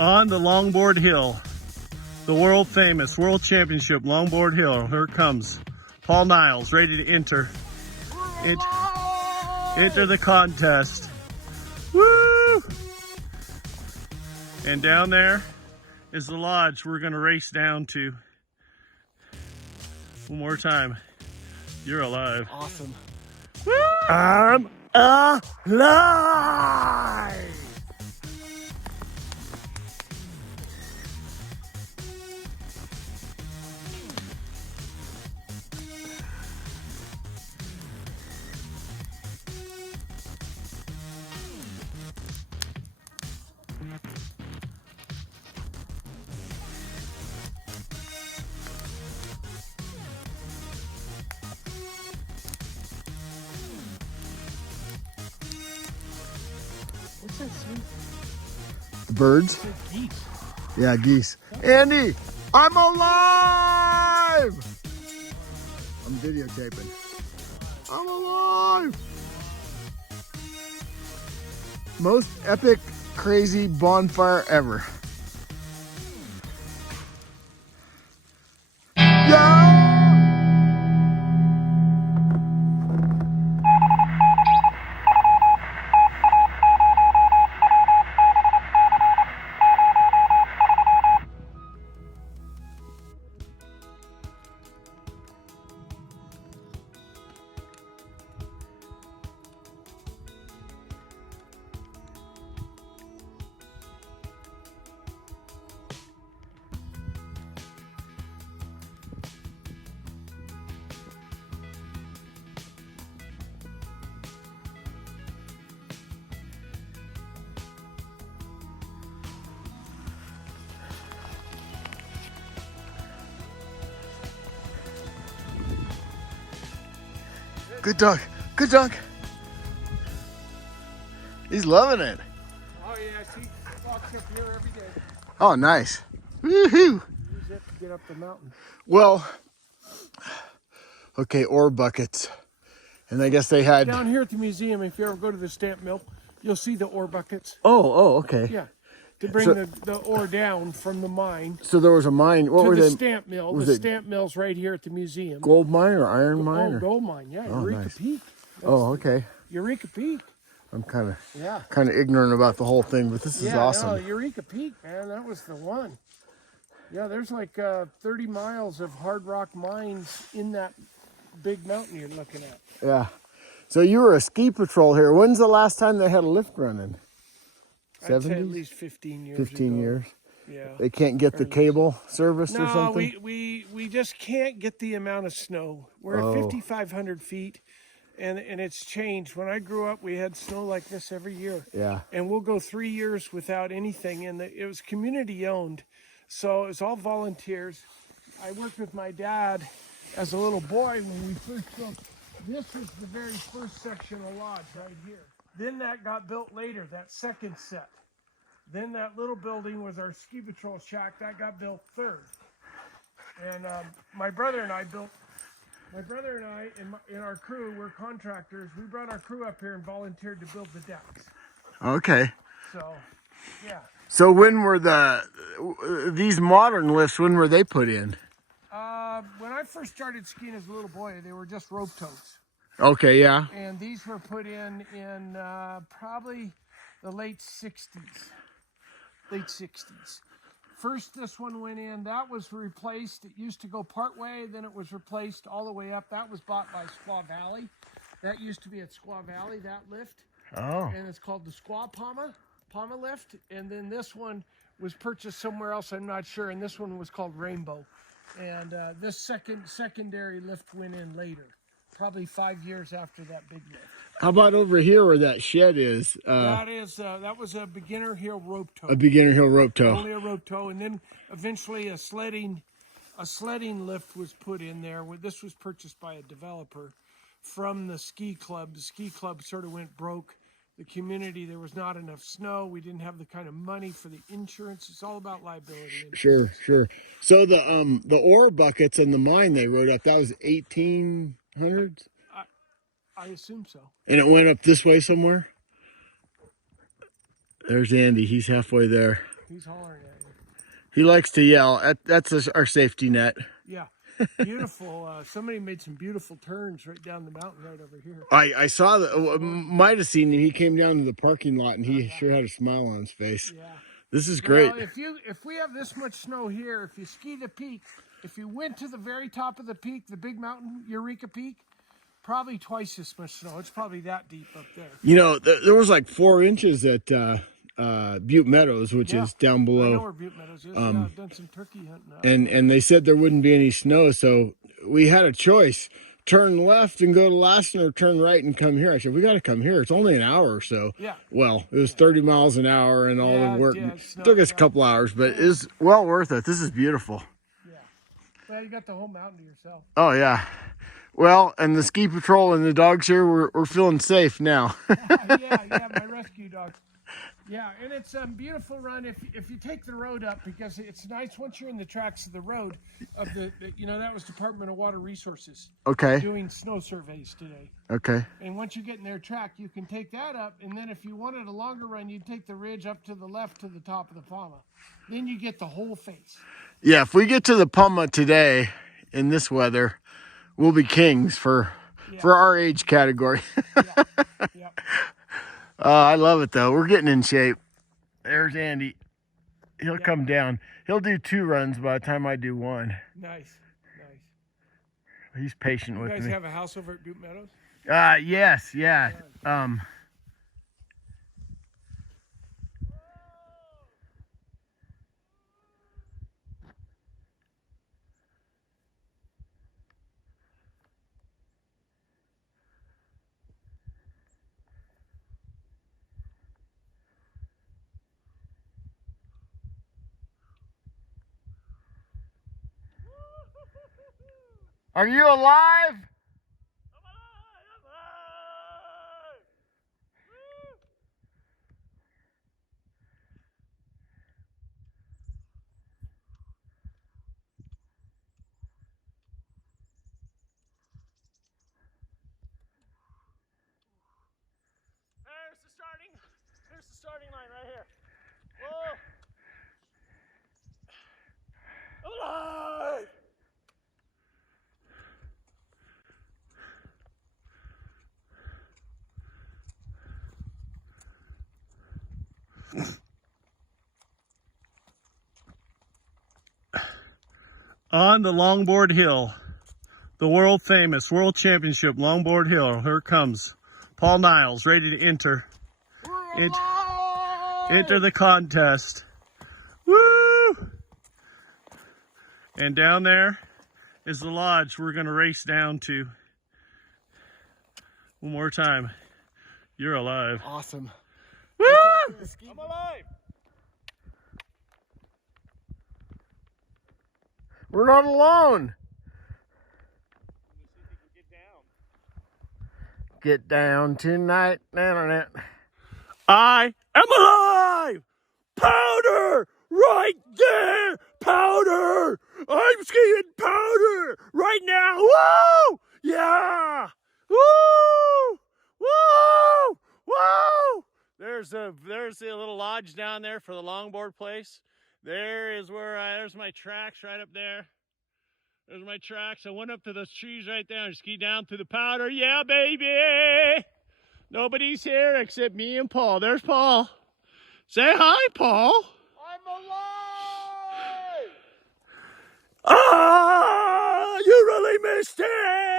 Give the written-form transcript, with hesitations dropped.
On the Longboard Hill, the world famous World Championship Longboard Hill. Here it comes. Paul Niles ready to enter the contest. Woo! And down there is the lodge we're gonna race down to. One more time. You're alive. Awesome. Woo! I'm alive! What's that sweet? The birds? Geese. Yeah, geese. Andy, I'm alive! I'm videotaping. I'm alive! Most epic, crazy bonfire ever. Yeah! Good dog. Good dog. He's loving it. Oh yeah, he walks up here every day. Oh, nice. Woohoo! Use it to get up the mountain. Well, okay, ore buckets. And I guess they had... Down here at the museum, if you ever go to the stamp mill, you'll see the ore buckets. Oh, okay. Yeah, to bring So- the ore down from the mine So there was a mine. What to were the they? stamp mill. was The it stamp mill's right here at the museum. Gold mine or iron mine? Oh, Or? gold mine, yeah, Oh, Eureka nice. Peak. Oh, okay. Eureka Peak, I'm kind yeah. of ignorant about the whole thing, but this is Yeah, awesome. no, Eureka Peak, man, that was the one. Yeah, there's like 30 miles of hard rock mines in that big mountain you're looking at. Yeah. So you were a ski patrol here. When's the last time they had a lift running? I'd say at 70s? least 15 years 15 ago. years. Yeah. They can't get the cable serviced or No, something? we just can't get the amount of snow. We're Oh. at 5,500 feet, and it's changed. When I grew up, we had snow like this every year. Yeah. And we'll go 3 years without anything, and it was community owned, so it was all volunteers. I worked with my dad as a little boy when we first built. This was the very first section of lodge right here. Then that got built later, that second set. Then that little building was our ski patrol shack. That got built third. And my brother and I in our crew, we're contractors. We brought our crew up here and volunteered to build the decks. Okay. So, yeah. So when were these modern lifts, when were they put in? When I first started skiing as a little boy, they were just rope tows. Okay, yeah. And these were put in probably the late 60s. First, this one went in. That was replaced. It used to go part way, then it was replaced all the way up. That was bought by Squaw Valley. That used to be at Squaw Valley, that lift. Oh. And it's called the Squaw Palma lift. And then this one was purchased somewhere else, I'm not sure. And this one was called Rainbow. And this secondary lift went in later, probably 5 years after that big lift. How about over here where that shed is? That was a beginner hill rope tow. A beginner hill rope tow. Only a rope tow, and then eventually a sledding lift was put in there. This was purchased by a developer from the ski club. The ski club sort of went broke. The community, there was not enough snow. We didn't have the kind of money for the insurance. It's all about liability. Sure. So the ore buckets and the mine they wrote up, that was 1800s? I assume so. And it went up this way somewhere? There's Andy. He's halfway there. He's hollering at you. He likes to yell. That's our safety net. Yeah. Beautiful. Somebody made some beautiful turns right down the mountain right over here. I saw that. Might have seen him. He came down to the parking lot, and he sure had a smile on his face. Yeah. This is great. Well, if we have this much snow here, if you ski the peak, if you went to the very top of the peak, the big mountain, Eureka Peak, probably twice this much snow. It's probably that deep up there. You know, there was like 4 inches at Butte Meadows, which is down below. I know where Butte Meadows is. Yeah, I've done some turkey hunting out And they said there wouldn't be any snow, so we had a choice: turn left and go to Lassen, or turn right and come here. I said, we got to come here. It's only an hour or so. Yeah. Well, it was 30 miles an hour and all the work. Yeah, It took us a couple hours, but it's well worth it. This is beautiful. Yeah. Well, you got the whole mountain to yourself. Oh yeah. Well, and the ski patrol and the dogs here, we're feeling safe now. Yeah, my rescue dog. Yeah, and it's a beautiful run if you take the road up, because it's nice once you're in the tracks of the road of that was Department of Water Resources Okay. doing snow surveys today. Okay. And once you get in their track, you can take that up, and then if you wanted a longer run, you'd take the ridge up to the left to the top of the Pama. Then you get the whole face. Yeah, if we get to the Puma today in this weather, we'll be kings for our age category. Yeah. I love it though. We're getting in shape. There's Andy. He'll come down. He'll do 2 runs by the time I do 1. Nice. He's patient with You me. guys have a house over at Butte Meadows? Yes, yeah. Are you alive? There's the starting line right here. Whoa. Alive! On the Longboard Hill, the world famous World Championship Longboard Hill. Here it comes. Paul Niles ready to enter the contest. Woo! And down there is the lodge we're going to race down to. One more time. You're alive. Awesome. Woo! I'm alive. We're not alone. Get down tonight. I am alive! Powder! Right there! Powder! I'm skiing powder right now! Woo! Yeah! Woo! Woo! Woo! There's the little lodge down there for the longboard place. There's my tracks right up there. There's my tracks. I went up to those trees right there and skied down through the powder. Yeah, baby! Nobody's here except me and Paul. There's Paul. Say hi, Paul. I'm alive! Ah, you really missed it!